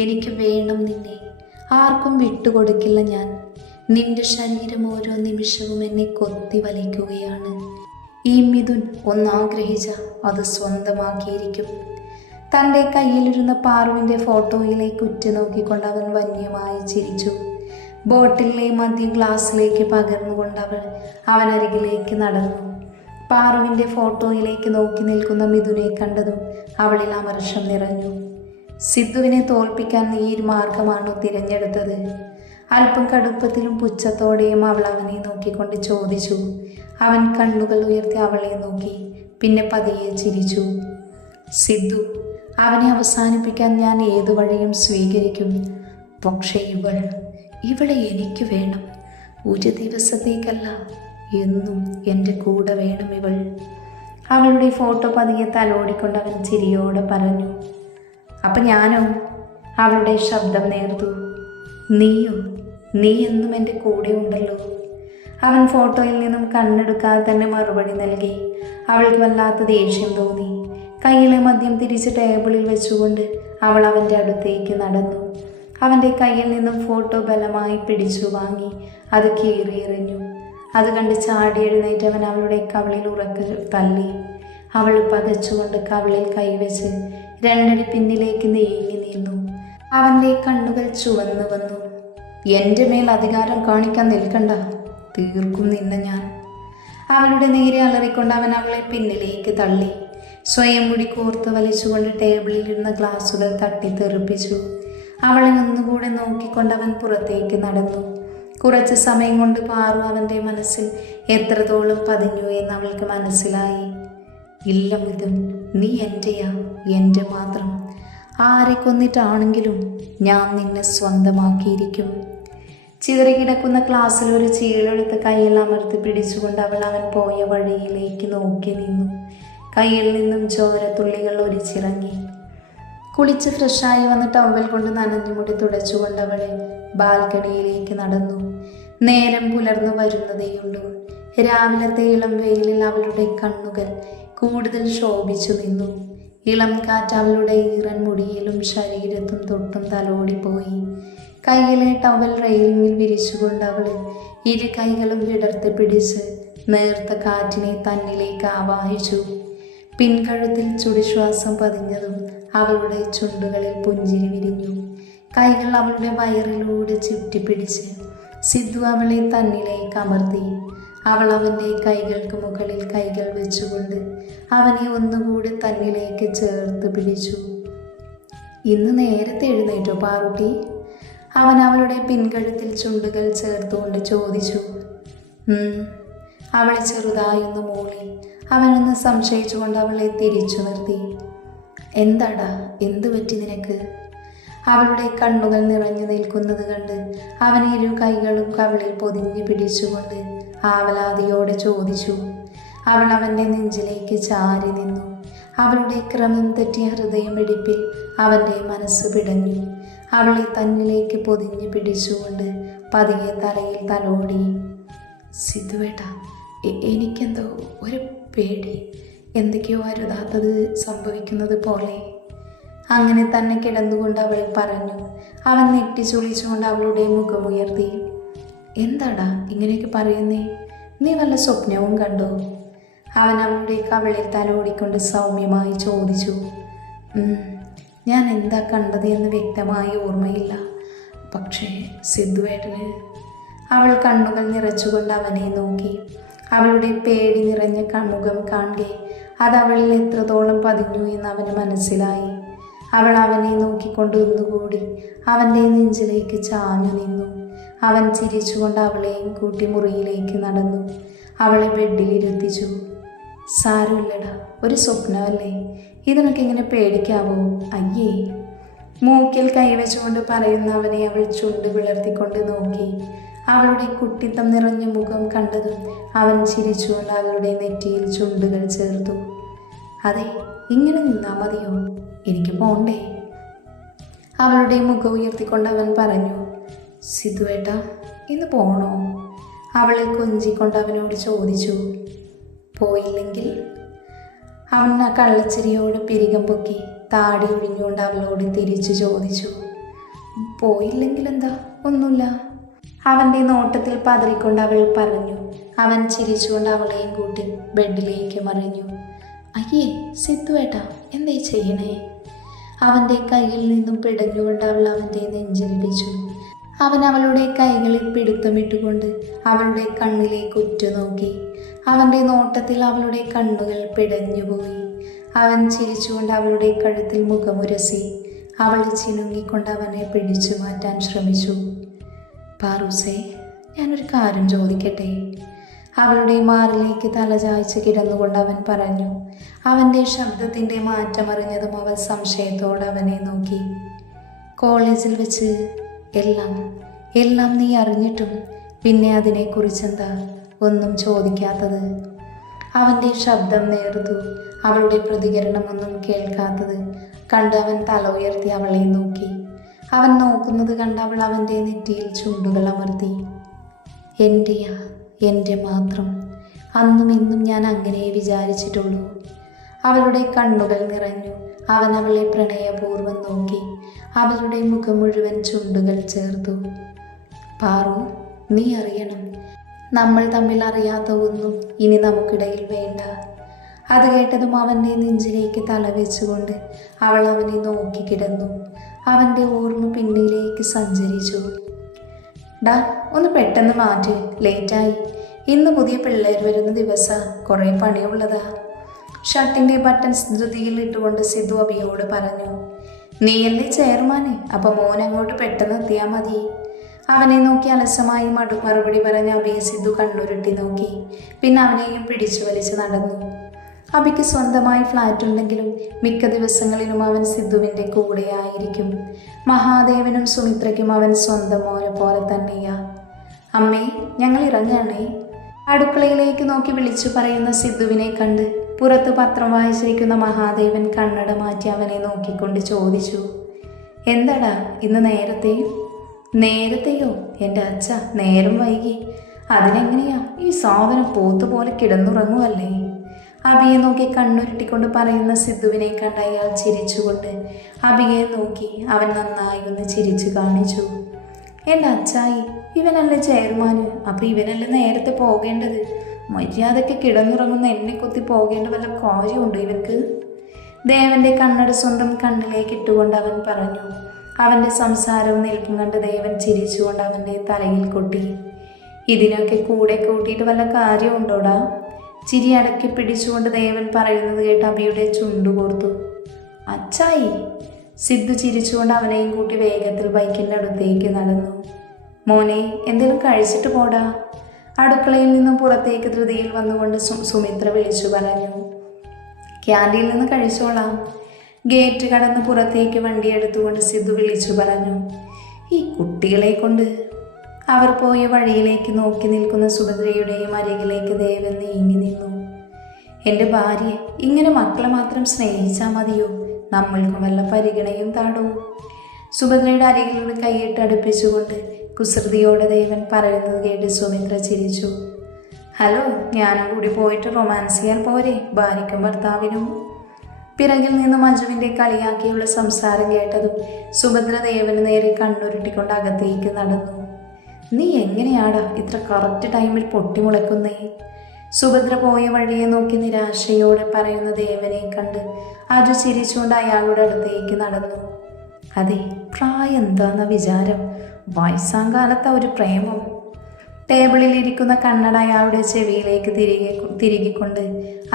എനിക്ക് വേണം നിന്നെ, ആർക്കും വിട്ടുകൊടുക്കില്ല ഞാൻ. നിന്റെ ശരീരം ഓരോ നിമിഷവും എന്നെ കൊത്തി വലിക്കുകയാണ്. ഈ മിഥുൻ ഒന്നാഗ്രഹിച്ച അത് സ്വന്തമാക്കിയിരിക്കും. തൻ്റെ കയ്യിലിരുന്ന പാറുവിൻ്റെ ഫോട്ടോയിലേക്ക് ഉറ്റുനോക്കിക്കൊണ്ട് അവൻ വന്യമായി ചിരിച്ചു. ബോട്ടിലെ മദ്യം ഗ്ലാസ്സിലേക്ക് പകർന്നുകൊണ്ട് അവനരികിലേക്ക് നടന്നു. പാറുവിൻ്റെ ഫോട്ടോയിലേക്ക് നോക്കി നിൽക്കുന്ന മിഥുനെ കണ്ടതും അവളിൽ അമർഷം നിറഞ്ഞു. സിദ്ധുവിനെ തോൽപ്പിക്കാൻ നീ ഈ മാർഗമാണോ തിരഞ്ഞെടുത്തത്? അല്പം കടുപ്പത്തിലും പുച്ഛത്തോടെയും അവൾ അവനെ നോക്കിക്കൊണ്ട് ചോദിച്ചു. അവൻ കണ്ണുകൾ ഉയർത്തി അവളെ നോക്കി, പിന്നെ പതിയെ ചിരിച്ചു. സിദ്ധു, അവനെ അവസാനിപ്പിക്കാൻ ഞാൻ ഏതു വഴിയും സ്വീകരിക്കും. പക്ഷേ ഇവളെ എനിക്ക് വേണം. ഒരു ദിവസത്തേക്കല്ല, എന്നും എൻ്റെ കൂടെ വേണം ഇവൾ. അവളുടെ ഫോട്ടോ പതിയെ തലോടിക്കൊണ്ട് അവൻ ചിരിയോടെ പറഞ്ഞു. അപ്പം ഞാനോ? അവളുടെ ശബ്ദം നേർത്തു. നീയോ? നീ എന്നും എൻ്റെ കൂടെ ഉണ്ടല്ലോ. അവൻ ഫോട്ടോയിൽ നിന്നും കണ്ണെടുക്കാതെ തന്നെ മറുപടി നൽകി. അവൾക്ക് വല്ലാത്ത ദേഷ്യം തോന്നി. കയ്യിലെ മദ്യം തിരിച്ച് ടേബിളിൽ വെച്ചുകൊണ്ട് അവൾ അവൻ്റെ അടുത്തേക്ക് നടന്നു. അവൻ്റെ കയ്യിൽ നിന്നും ഫോട്ടോ ബലമായി പിടിച്ചു വാങ്ങി അത് കീറിയെറിഞ്ഞു. അത് കണ്ട് ചാടി എഴുന്നേറ്റ് അവൻ അവളുടെ കവിളിൽ ഉറക്കെ തള്ളി. അവൾ പകച്ചുകൊണ്ട് കവിളിൽ കൈവച്ച് രണ്ടടി പിന്നിലേക്ക് നീങ്ങി നിന്നു. അവൻ്റെ കണ്ണുകൾ ചുവന്നു വന്നു. എൻ്റെ മേൽ അധികാരം കാണിക്കാൻ നിൽക്കണ്ട, തീർക്കും നിന്നെ ഞാൻ. അവളുടെ നേരെ അലറിക്കൊണ്ട് അവൻ അവളെ പിന്നിലേക്ക് തള്ളി. സ്വയം മുടി കോർത്ത് വലിച്ചുകൊണ്ട് ടേബിളിലിരുന്ന ഗ്ലാസുകൾ തട്ടിത്തെറിപ്പിച്ചു. അവളെ ഒന്നുകൂടെ നോക്കിക്കൊണ്ട് അവൻ പുറത്തേക്ക് നടന്നു. കുറച്ച് സമയം കൊണ്ട് പാറു അവൻ്റെ മനസ്സിൽ എത്രത്തോളം പതിഞ്ഞു എന്ന് അവൾക്ക് മനസ്സിലായി. ഇല്ല മിഥുൻ, നീ എൻ്റെയാ, എൻ്റെ മാത്രം. ആരെ കൊന്നിട്ടാണെങ്കിലും ഞാൻ നിന്നെ സ്വന്തമാക്കിയിരിക്കും. ചിതറിക്കിടക്കുന്ന ക്ലാസ്സിൽ ഒരു ചീളെടുത്ത് കയ്യിൽ അമർത്തി പിടിച്ചുകൊണ്ട് അവൻ പോയ വഴിയിലേക്ക് നോക്കി നിന്നു. കയ്യിൽ നിന്നും ചോരത്തുള്ളികൾ ഒലിച്ചിറങ്ങി. കുളിച്ച് ഫ്രഷായി വന്ന് ടവൽ കൊണ്ട് നനഞ്ഞു മുടി തുടച്ചുകൊണ്ട് അവളെ ബാൽക്കണിയിലേക്ക് നടന്നു. നേരം പുലർന്നു വരുന്നതേയുള്ളൂ. രാവിലത്തെ ഇളം വെയിലിൽ അവളുടെ കണ്ണുകൾ കൂടുതൽ ശോഭിച്ചു നിന്നു. ഇളം കാറ്റ് അവളുടെ ഈറൻ മുടിയിലും ശരീരത്തും തൊട്ടും തലോടിപ്പോയി. കയ്യിലെ ടവൽ റെയിലിങ്ങിൽ വിരിച്ചുകൊണ്ട് അവൾ ഇരു കൈകളും വിടർത്തി പിടിച്ച് നേർത്ത കാറ്റിനെ തന്നിലേക്ക് ആവാഹിച്ചു. പിൻകഴുത്തിൽ ചുടിശ്വാസം പതിഞ്ഞതും അവളുടെ ചുണ്ടുകളിൽ പുഞ്ചിരി വിരിഞ്ഞു. കൈകൾ അവളുടെ വയറിലൂടെ ചുറ്റിപ്പിടിച്ച് സിദ്ധു അവളെ തന്നിലേക്ക് അമർത്തി. അവൾ അവൻ്റെ കൈകൾക്ക് മുകളിൽ കൈകൾ വെച്ചുകൊണ്ട് അവനെ ഒന്നുകൂടി തന്നിലേക്ക് ചേർത്ത് പിടിച്ചു. ഇന്ന് നേരത്തെ എഴുന്നേറ്റോ പാറുട്ടി? അവൻ അവളുടെ പിൻകഴുത്തിൽ ചുണ്ടുകൾ ചേർത്തുകൊണ്ട് ചോദിച്ചു. അവളെ ചെറുതായൊന്ന് മൂളി. അവനൊന്ന് സംശയിച്ചുകൊണ്ട് അവളെ തിരിച്ചു നിർത്തി. എന്താടാ, എന്തു പറ്റി നിനക്ക്? അവളുടെ കണ്ണുകൾ നിറഞ്ഞു നിൽക്കുന്നത് കണ്ട് അവൻ ഇരു കൈകളും കവിളിൽ പൊതിഞ്ഞു പിടിച്ചുകൊണ്ട് ആവലാതിയോടെ ചോദിച്ചു. അവൾ അവൻ്റെ നെഞ്ചിലേക്ക് ചാരി നിന്നു. അവളുടെ ക്രമം തെറ്റിയ ഹൃദയമിടിപ്പിൽ അവൻ്റെ മനസ്സ് പിടഞ്ഞു. അവളെ തന്നിലേക്ക് പൊതിഞ്ഞു പിടിച്ചുകൊണ്ട് പതിയെ തലയിൽ തലോടി. സിദ്ധുവേട്ട, എനിക്കെന്തോ ഒരു പേടി, എന്തൊക്കെയോ അരുതാത്തത് സംഭവിക്കുന്നത് പോലെ. അങ്ങനെ തന്നെ കിടന്നുകൊണ്ട് അവൾ പറഞ്ഞു. അവൻ നെറ്റിച്ചുളിച്ചുകൊണ്ട് അവളുടെ മുഖമുയർത്തി. എന്താടാ ഇങ്ങനെയൊക്കെ പറയുന്നേ? നീ വല്ല സ്വപ്നവും കണ്ടോ? അവൻ അവളുടെ കവിളിൽ തലോടിക്കൊണ്ട് സൗമ്യമായി ചോദിച്ചു. ഞാൻ എന്താ കണ്ടത് എന്ന് വ്യക്തമായി ഓർമ്മയില്ല, പക്ഷേ സിദ്ധുവേട്ടന്. അവൾ കണ്ണുകൾ നിറച്ചുകൊണ്ട് അവനെ നോക്കി. അവളുടെ പേടി നിറഞ്ഞ മുഖം കാണെ അത് അവളിൽ എത്രത്തോളം പതിഞ്ഞു എന്ന് അവന് മനസ്സിലായി. അവൾ അവനെ നോക്കിക്കൊണ്ട് ഒന്നുകൂടി അവൻ്റെ നെഞ്ചിലേക്ക് ചാഞ്ഞു നിന്നു. അവൻ ചിരിച്ചുകൊണ്ട് അവളെയും കൂട്ടി മുറിയിലേക്ക് നടന്നു. അവളെ ബെഡിലിരുത്തിച്ചു. സാരമില്ലടാ, ഒരു സ്വപ്നമല്ലേ, ഇതിനൊക്കെ ഇങ്ങനെ പേടിക്കാവോ? അയ്യേ. മൂക്കിൽ കൈവച്ചുകൊണ്ട് പറയുന്ന അവനെ അവൾ ചുണ്ട് വിളർത്തിക്കൊണ്ട് നോക്കി. അവളുടെ കുട്ടിത്തം നിറഞ്ഞ മുഖം കണ്ടതും അവൻ ചിരിച്ചുകൊണ്ട് അവളുടെ നെറ്റിയിൽ ചുണ്ടുകൾ ചേർത്തു. അതെ, ഇങ്ങനെ നിന്നാൽ മതിയോ? എനിക്ക് പോണ്ടേ? അവളുടെ മുഖം ഉയർത്തിക്കൊണ്ട് അവൻ പറഞ്ഞു. സിദ്ധുവേട്ട, ഇന്ന് പോണോ? അവളെ കൊഞ്ചിക്കൊണ്ട് അവനോട് ചോദിച്ചു. പോയില്ലെങ്കിൽ? അവൻ ആ കള്ളച്ചിരിയോട് പിരികം പൊക്കി താടി ഒഴിഞ്ഞുകൊണ്ട് അവളോട് തിരിച്ചു ചോദിച്ചു. പോയില്ലെങ്കിൽ എന്താ, ഒന്നുമില്ല. അവൻ്റെ നോട്ടത്തിൽ പതറിക്കൊണ്ട് അവൾ പറഞ്ഞു. അവൻ ചിരിച്ചുകൊണ്ട് അവളെയും കൂട്ടി ബെഡിലേക്ക് മറിഞ്ഞു. അയ്യേ സിദ്ധുവേട്ടാ, എന്തേ ചെയ്യണേ? അവൻ്റെ കയ്യിൽ നിന്നും പിടഞ്ഞുകൊണ്ട് അവൾ അവൻ്റെ നെഞ്ചിലിടിച്ചു. അവൻ അവളുടെ കൈകളിൽ പിടുത്തമിട്ടുകൊണ്ട് അവളുടെ കണ്ണിലേക്ക് ഉറ്റുനോക്കി. അവൻ്റെ നോട്ടത്തിൽ അവളുടെ കണ്ണുകൾ പിടഞ്ഞുപോയി. അവൻ ചിരിച്ചുകൊണ്ട് അവളുടെ കഴുത്തിൽ മുഖമുരസി. അവൾ ചിനുങ്ങിക്കൊണ്ട് അവനെ പിടിച്ചു മാറ്റാൻ ശ്രമിച്ചു. പാറൂസേ, ഞാനൊരു കാര്യം ചോദിക്കട്ടെ? അവളുടെ മാറിലേക്ക് തലചായ്ച്ച് കിടന്നുകൊണ്ട് അവൻ പറഞ്ഞു. അവൻ്റെ ശബ്ദത്തിൻ്റെ മാറ്റമറിഞ്ഞതും അവൾ സംശയത്തോടെ അവനെ നോക്കി. കോളേജിൽ വെച്ച് എല്ലാം നീ അറിഞ്ഞിട്ടും പിന്നെ അതിനെക്കുറിച്ചെന്താ ഒന്നും ചോദിക്കാത്തത്? അവൻ്റെ ശബ്ദം നേർത്തു. അവളുടെ പ്രതികരണമൊന്നും കേൾക്കാത്തത് കണ്ട് അവൻ തല ഉയർത്തി അവളെ നോക്കി. അവൻ നോക്കുന്നത് കണ്ട് അവൾ അവൻ്റെ നെറ്റിയിൽ ചുണ്ടുകൾ അമർത്തി. എൻ്റെ മാത്രം. അന്നും ഇന്നും ഞാൻ അങ്ങനെ വിചാരിച്ചിട്ടുള്ളൂ. അവളുടെ കണ്ണുകൾ നിറഞ്ഞു. അവൻ അവളെ പ്രണയപൂർവ്വം നോക്കി. അവളുടെ മുഖം മുഴുവൻ ചുണ്ടുകൾ ചേർത്തു. പാറു, നീ അറിയണം, നമ്മൾ തമ്മിൽ അറിയാത്ത ഒന്നും ഇനി നമുക്കിടയിൽ വേണ്ട. അത് കേട്ടതും അവൻ്റെ നെഞ്ചിലേക്ക് തല വെച്ചുകൊണ്ട് അവൾ അവനെ നോക്കി കിടന്നു. അവൻ്റെ ഓർമ്മ പിന്നിലേക്ക് സഞ്ചരിച്ചു. ഡാ, ഒന്ന് പെട്ടെന്ന് മാറ്റി, ലേറ്റായി. ഇന്ന് പുതിയ പിള്ളേർ വരുന്ന ദിവസം, കുറേ പണിയുള്ളതാ. ഷർട്ടിൻ്റെ ബട്ടൺസ് ധൃതിയിൽ ഇട്ടുകൊണ്ട് സിദ്ധു അബിയോട് പറഞ്ഞു. നീയല്ലേ ചെയർമാന്, അപ്പം മോൻ അങ്ങോട്ട് പെട്ടെന്ന് എത്തിയാൽ മതി. അവനെ നോക്കി അലസമായി മറുപടി പറഞ്ഞ അബിയെ സിദ്ധു കണ്ണുരുട്ടി നോക്കി. പിന്നെ അവനെയും പിടിച്ചു വലിച്ച് നടന്നു. അബിക്ക് സ്വന്തമായി ഫ്ലാറ്റ് ഉണ്ടെങ്കിലും മിക്ക ദിവസങ്ങളിലും അവൻ സിദ്ധുവിൻ്റെ കൂടെയായിരിക്കും. മഹാദേവനും സുമിത്രയ്ക്കും അവൻ സ്വന്തം മോനെ പോലെ തന്നെയാ. അമ്മേ, ഞങ്ങൾ ഇറങ്ങണേ. അടുക്കളയിലേക്ക് നോക്കി വിളിച്ചു പറയുന്ന സിദ്ധുവിനെ കണ്ട് പുറത്ത് പത്രം വായിച്ചിരിക്കുന്ന മഹാദേവൻ കണ്ണട മാറ്റി അവനെ നോക്കിക്കൊണ്ട് ചോദിച്ചു. എന്താടാ ഇന്ന് നേരത്തെയോ? എൻ്റെ അച്ഛ, നേരം വൈകി. അതിനെങ്ങനെയാ? ഈ സാധനം പോത്തുപോലെ കിടന്നുറങ്ങുമല്ലേ? അബിയെ നോക്കി കണ്ണുരുട്ടിക്കൊണ്ട് പറയുന്ന സിദ്ധുവിനെ കണ്ട് അയാൾ ചിരിച്ചുകൊണ്ട് അബിയെ നോക്കി അവൻ നന്നായി ഒന്ന് ചിരിച്ചു കാണിച്ചു. എൻ്റെ അച്ചായി, ഇവനല്ലേ ചെയർമാന്, അപ്പം ഇവനല്ലേ നേരത്തെ പോകേണ്ടത്. മര്യാദയ്ക്ക് കിടന്നുറങ്ങുന്ന എന്നെ കൊത്തി പോകേണ്ട വല്ല കാര്യമുണ്ടോ ഇവർക്ക്? ദേവൻ്റെ കണ്ണട സ്വന്തം കണ്ണിലേക്ക് ഇട്ടുകൊണ്ട് അവൻ പറഞ്ഞു. അവൻ്റെ സംസാരവും നിൽപ്പും കണ്ട് ദേവൻ ചിരിച്ചുകൊണ്ട് അവൻ്റെ തലയിൽ കൊട്ടി. ഇതിനൊക്കെ കൂടെ കൂട്ടിയിട്ട് വല്ല കാര്യമുണ്ടോടാ? ചിരി അടക്കി പിടിച്ചുകൊണ്ട് ദേവൻ പറയുന്നത് കേട്ട് അബിയുടെ ചുണ്ടു കോർത്തു. അച്ചായി. സിദ്ധു ചിരിച്ചുകൊണ്ട് അവനെയും കൂട്ടി വേഗത്തിൽ ബൈക്കിൻ്റെ അടുത്തേക്ക് നടന്നു. മോനെ, എന്തെങ്കിലും കഴിച്ചിട്ട് പോടാ. അടുക്കളയിൽ നിന്നും പുറത്തേക്ക് ധൃതിയിൽ വന്നുകൊണ്ട് സുമിത്ര വിളിച്ചു പറഞ്ഞു. ക്യാൻറ്റീനിൽ നിന്ന് കഴിച്ചോളാം. ഗേറ്റ് കടന്ന് പുറത്തേക്ക് വണ്ടി എടുത്തുകൊണ്ട് സിദ്ധു വിളിച്ചു പറഞ്ഞു. ഈ കുട്ടികളെ കൊണ്ട്. അവർ പോയ വഴിയിലേക്ക് നോക്കി നിൽക്കുന്ന സുഭദ്രയുടെയും അരികിലേക്ക് ദേവൻ നീങ്ങി നിന്നു. എൻ്റെ ഭാര്യ, ഇങ്ങനെ മക്കളെ മാത്രം സ്നേഹിച്ചാൽ മതിയോ? നമ്മൾക്കും വല്ല പരിഗണയും താടോ? സുഭദ്രയുടെ അരികിലൂടെ കൈയിട്ട് അടുപ്പിച്ചുകൊണ്ട് കുസൃതിയോടെ ദേവൻ പറയുന്നത് കേട്ട് സുമിത്ര ചിരിച്ചു. ഹലോ, ഞാനും കൂടി പോയിട്ട് റൊമാൻസ് ചെയ്യാൻ പോരെ ഭാര്യയ്ക്കും ഭർത്താവിനും? പിറകിൽ നിന്ന് മഞ്ജുവിൻ്റെ കളിയാക്കിയുള്ള സംസാരം കേട്ടതും സുഭദ്ര ദേവന് നേരെ കണ്ണുരുട്ടിക്കൊണ്ട് അകത്തേക്ക് നടന്നു. നീ എങ്ങനെയാടാ ഇത്ര കറക്റ്റ് ടൈമിൽ പൊട്ടിമുളക്കുന്നേ? സുഭദ്ര പോയ വഴിയെ നോക്കി നിരാശയോടെ പറയുന്ന ദേവനെ കണ്ട് അജു ചിരിച്ചുകൊണ്ട് അയാളുടെ അടുത്തേക്ക് നടന്നു. അതെ, പ്രായം എന്താന്ന വിചാരം, വയസ്സാങ്കാലത്ത ഒരു പ്രേമം. ടേബിളിൽ ഇരിക്കുന്ന കണ്ണട അയാളുടെ ചെവിയിലേക്ക് തിരികിക്കൊണ്ട്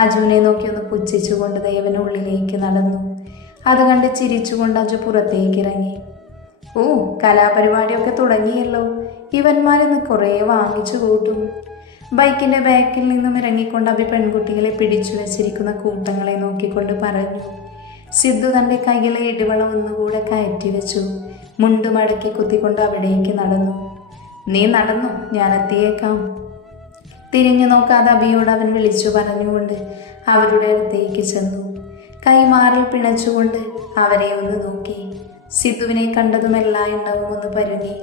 അജുവിനെ നോക്കി ഒന്ന് പുച്ഛിച്ചുകൊണ്ട് ദേവൻ ഉള്ളിലേക്ക് നടന്നു. അത് കണ്ട് ചിരിച്ചുകൊണ്ട് അജു പുറത്തേക്ക് ഇറങ്ങി. ഓ, കലാപരിപാടിയൊക്കെ തുടങ്ങിയല്ലോ. ഇവന്മാരിന്ന് കുറേ വാങ്ങിച്ചു കൂട്ടും. ബൈക്കിൻ്റെ ബാക്കിൽ നിന്നും ഇറങ്ങിക്കൊണ്ട് അഭി പെൺകുട്ടികളെ പിടിച്ചു വെച്ചിരിക്കുന്ന കൂട്ടങ്ങളെ നോക്കിക്കൊണ്ട് പറഞ്ഞു. സിദ്ധു തൻ്റെ കൈയിലെ ഇടിവള ഒന്നുകൂടെ കയറ്റി വെച്ചു. മുണ്ട് മടക്കി കുത്തിക്കൊണ്ട് അവിടേക്ക് നടന്നു. നീ നടന്നു, ഞാൻ എത്തിയേക്കാം. തിരിഞ്ഞു നോക്കാതെ അഭിയോട് അവൻ വിളിച്ചു പറഞ്ഞുകൊണ്ട് അവരുടെ അടുത്തേക്ക് ചെന്നു. കൈമാറിൽ പിണച്ചുകൊണ്ട് അവരെ ഒന്ന് നോക്കി. സിദ്ധുവിനെ കണ്ടതും എല്ലാ എണ്ണവും ഒന്ന് പരുങ്ങി.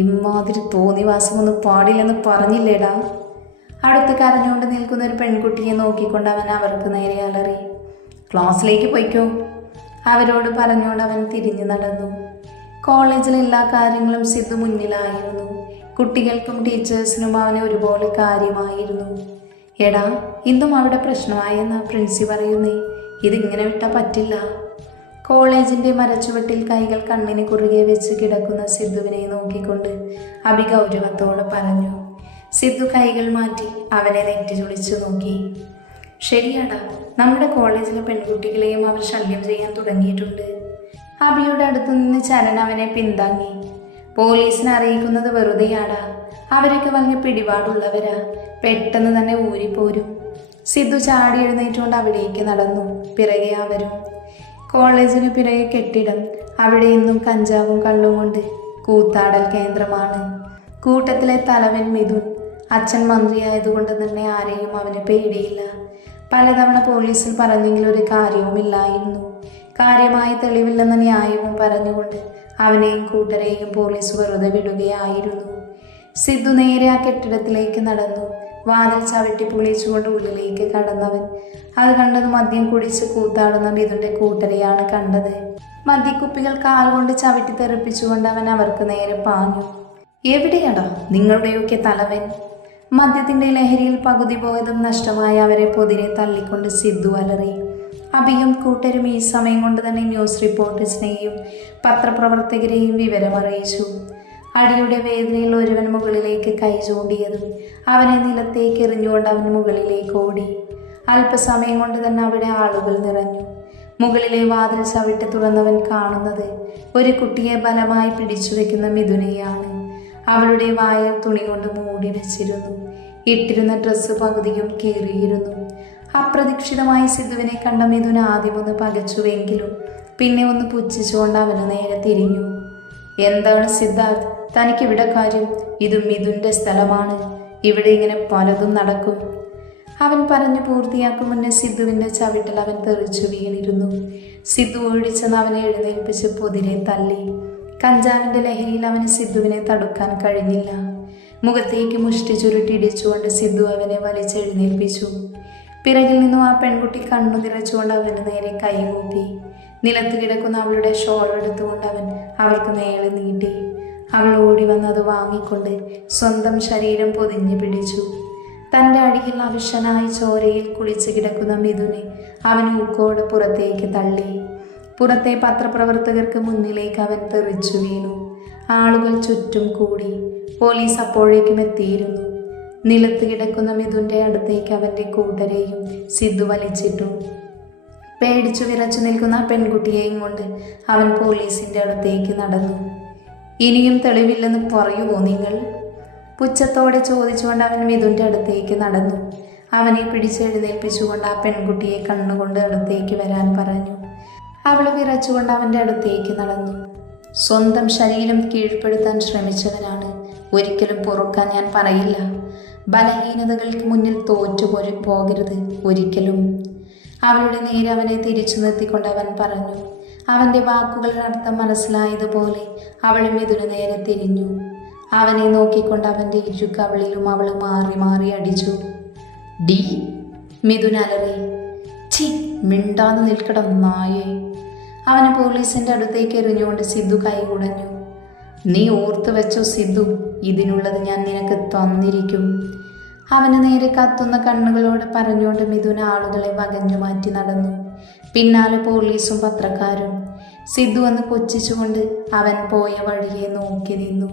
ഇമ്മാതിരി തോന്നിവാസമൊന്നും പാടില്ലെന്ന് പറഞ്ഞില്ലേടാ? അടുത്ത് കരഞ്ഞുകൊണ്ട് നിൽക്കുന്ന ഒരു പെൺകുട്ടിയെ നോക്കിക്കൊണ്ട് അവൻ അവർക്ക് നേരെ അലറി. ക്ലാസ്സിലേക്ക് പോയിക്കോ, അവരോട് പറഞ്ഞുകൊണ്ട് അവൻ തിരിഞ്ഞു നടന്നു. കോളേജിലെ എല്ലാ കാര്യങ്ങളും സിദ്ധു മുന്നിലായിരുന്നു. കുട്ടികൾക്കും ടീച്ചേഴ്സിനും അവനെ ഒരുപോലെ കാര്യമായിരുന്നു. എടാ, ഇന്നും അവിടെ പ്രശ്നമായെന്നാ പ്രിൻസി പറയുന്നേ. ഇതിങ്ങനെ വിട്ടാൽ പറ്റില്ല. കോളേജിന്റെ മരച്ചുവട്ടിൽ കൈകൾ കണ്ണിന് കുറുകെ വെച്ച് കിടക്കുന്ന സിദ്ധുവിനെ നോക്കിക്കൊണ്ട് അഭി ഗൗരവത്തോടെ പറഞ്ഞു. സിദ്ധു കൈകൾ മാറ്റി അവനെ നെറ്റി ചുളിച്ചു നോക്കി. ശരിയാടാ, നമ്മുടെ കോളേജിലെ പെൺകുട്ടികളെയും അവർ ശല്യം ചെയ്യാൻ തുടങ്ങിയിട്ടുണ്ട്. അഭിയുടെ അടുത്തു നിന്ന് ചരൺ അവനെ പിന്താങ്ങി. പോലീസിനെ അറിയിക്കുന്നത് വെറുതെയാടാ. അവരൊക്കെ വലിയ പിടിപാടുള്ളവരാ, പെട്ടെന്ന് തന്നെ ഊരിപ്പോരും. സിദ്ധു ചാടി എഴുന്നേറ്റുകൊണ്ട് അവിടേക്ക് നടന്നു. പിറകെ അവരും. കോളേജിന് പിറകെ കെട്ടിടം. അവിടെ ഇന്നും കഞ്ചാവും കള്ളും കൊണ്ട് കൂത്താടൽ കേന്ദ്രമാണ്. കൂട്ടത്തിലെ തലവൻ മിഥുൻ. അച്ഛൻ മന്ത്രിയായതുകൊണ്ട് തന്നെ ആരെയും അവന് പേടിയില്ല. പലതവണ പോലീസിൽ പറഞ്ഞെങ്കിലും ഒരു കാര്യവുമില്ലായിരുന്നു. കാര്യമായ തെളിവില്ലെന്ന ന്യായവും പറഞ്ഞുകൊണ്ട് അവനെയും കൂട്ടരെയും പോലീസ് വെറുതെ വിടുകയായിരുന്നു. സിദ്ധു നേരെ ആ കെട്ടിടത്തിലേക്ക് നടന്നു. വാതിൽ ചവിട്ടി പൊളിച്ചുകൊണ്ട് ഉള്ളിലേക്ക് കടന്നവൻ അത് കണ്ടത് മദ്യം കുടിച്ച് കൂത്താടുന്ന മിഥുന്റെ കൂട്ടരെയാണ് കണ്ടത്. മദ്യക്കുപ്പികൾ കാലുകൊണ്ട് ചവിട്ടി തെറിപ്പിച്ചുകൊണ്ട് അവൻ അവർക്ക് നേരെ പാഞ്ഞു. എവിടെയാടാ നിങ്ങളുടെയൊക്കെ തലവൻ? മദ്യത്തിന്റെ ലഹരിയിൽ പകുതി ബോധം നഷ്ടമായ അവരെ പൊതിരെ തള്ളിക്കൊണ്ട് സിദ്ധു അലറി. അഭിയും കൂട്ടരും ഈ സമയം കൊണ്ട് തന്നെ ന്യൂസ് റിപ്പോർട്ടേഴ്സിനെയും പത്രപ്രവർത്തകരെയും വിവരമറിയിച്ചു. അടിയുടെ വേദനയിൽ ഒരുവൻ മുകളിലേക്ക് കൈ ചൂണ്ടിയതും അവനെ നിലത്തേക്ക് എറിഞ്ഞുകൊണ്ട് അവൻ മുകളിലേക്ക് ഓടി. അല്പസമയം കൊണ്ട് തന്നെ അവിടെ ആളുകൾ നിറഞ്ഞു. മുകളിലെ വാതിൽ ചവിട്ടി തുറന്നവൻ കാണുന്നത് ഒരു കുട്ടിയെ ബലമായി പിടിച്ചു വെക്കുന്ന മിഥുനെയാണ്. അവളുടെ വായിൽ തുണി കൊണ്ട് മൂടി വെച്ചിരുന്നു. ഇട്ടിരുന്ന ഡ്രസ്സ് പകുതിയും കീറിയിരുന്നു. അപ്രതീക്ഷിതമായി സിദ്ധുവിനെ കണ്ട മിഥുൻ ആദ്യമൊന്ന് പകച്ചുവെങ്കിലും പിന്നെ ഒന്ന് പുച്ഛിച്ചുകൊണ്ട് അവന് നേരെ തിരിഞ്ഞു. എന്താണ് സിദ്ധാർത്ഥ്, തനിക്കിവിടെ കാര്യം? ഇത് മിഥുന്റെ സ്ഥലമാണ്. ഇവിടെ ഇങ്ങനെ പലതും നടക്കും. അവൻ പറഞ്ഞു പൂർത്തിയാക്കും മുന്നേ സിദ്ധുവിന്റെ ചവിട്ടിൽ അവൻ തെറിച്ചു വീണിരുന്നു. സിദ്ധു ഓടിച്ചെന്ന് അവനെ എഴുന്നേൽപ്പിച്ച് പൊതിരെ തള്ളി. കഞ്ചാവിന്റെ ലഹരിയിൽ അവന് സിദ്ധുവിനെ തടുക്കാൻ കഴിഞ്ഞില്ല. മുഖത്തേക്ക് മുഷ്ടി ചുരുട്ടിടിച്ചുകൊണ്ട് സിദ്ധു അവനെ വലിച്ചെഴുന്നേൽപ്പിച്ചു. പിറകിൽ നിന്നും ആ പെൺകുട്ടി കണ്ണു നിറച്ചുകൊണ്ട് അവന് നേരെ കൈകൂപ്പി. നിലത്ത് കിടക്കുന്ന അവളുടെ ഷോൾ എടുത്തുകൊണ്ട് അവൻ അവൾക്ക് നേരെ നീട്ടി. അവൾ ഓടി വന്നത് വാങ്ങിക്കൊണ്ട് സ്വന്തം ശരീരം പൊതിഞ്ഞു പിടിച്ചു. തൻ്റെ അടിയിൽ അവിഷനായി ചോരയിൽ കുളിച്ച് കിടക്കുന്ന മിഥുനെ അവൻ ഊക്കോടെ പുറത്തേക്ക് തള്ളി. പുറത്തെ പത്രപ്രവർത്തകർക്ക് മുന്നിലേക്ക് അവൻ തെറിച്ചു വീണു. ആളുകൾ ചുറ്റും കൂടി. പോലീസ് അപ്പോഴേക്കും എത്തിയിരുന്നു. നിലത്ത് കിടക്കുന്ന മിഥുന്റെ അടുത്തേക്ക് അവൻ്റെ കൂട്ടരെയും സിദ്ധു വലിച്ചിട്ടു. പേടിച്ചു വിറച്ചു നിൽക്കുന്ന പെൺകുട്ടിയെയും കൊണ്ട് അവൻ പോലീസിന്റെ അടുത്തേക്ക് നടന്നു. ഇനിയും തെളിവില്ലെന്ന് പറയുമോ നിങ്ങൾ? പുച്ഛത്തോടെ ചോദിച്ചുകൊണ്ട് അവൻ മിഥുന്റെ അടുത്തേക്ക് നടന്നു. അവനെ പിടിച്ചെഴുന്നേൽപ്പിച്ചുകൊണ്ട് ആ പെൺകുട്ടിയെ കണ്ണുകൊണ്ട് അടുത്തേക്ക് വരാൻ പറഞ്ഞു. അവൾ വിറച്ചുകൊണ്ട് അവൻ്റെ അടുത്തേക്ക് നടന്നു. സ്വന്തം ശരീരം കീഴ്പ്പെടുത്താൻ ശ്രമിച്ചവനാണ്. ഒരിക്കലും പൊറുക്കാൻ ഞാൻ പറയില്ല. ബലഹീനതകൾക്ക് മുന്നിൽ പോകരുത് ഒരിക്കലും. അവളുടെ നേരെ അവനെ തിരിച്ചു നിർത്തിക്കൊണ്ട് അവൻ പറഞ്ഞു. അവൻ്റെ വാക്കുകളുടെ അർത്ഥം മനസ്സിലായതുപോലെ അവളും ഇതിനു നേരെ തിരിഞ്ഞു. അവനെ നോക്കിക്കൊണ്ട് അവൻ്റെ ഇരുകവളിലും അവൾ മാറി മാറി അടിച്ചു. ഡി മിഥുൻ അലറി. ഛി, മിണ്ടാന്ന് നിൽക്കടം നായേ. അവനെ പോലീസിന്റെ അടുത്തേക്ക് എറിഞ്ഞുകൊണ്ട് സിദ്ധു കൈ കുടഞ്ഞു. നീ ഓർത്തു വെച്ചോ സിദ്ധു, ഇതിനുള്ളത് ഞാൻ നിനക്ക് തന്നിരിക്കും. അവന് നേരെ കത്തുന്ന കണ്ണുകളോടെ പറഞ്ഞുകൊണ്ട് മിഥുൻ ആളുകളെ വകഞ്ഞു മാറ്റി നടന്നു. പിന്നാലെ പോലീസും പത്രക്കാരും. സിദ്ധു എന്ന് കൊച്ചിച്ചുകൊണ്ട് അവൻ പോയ വഴിയെ നോക്കി നിന്നു.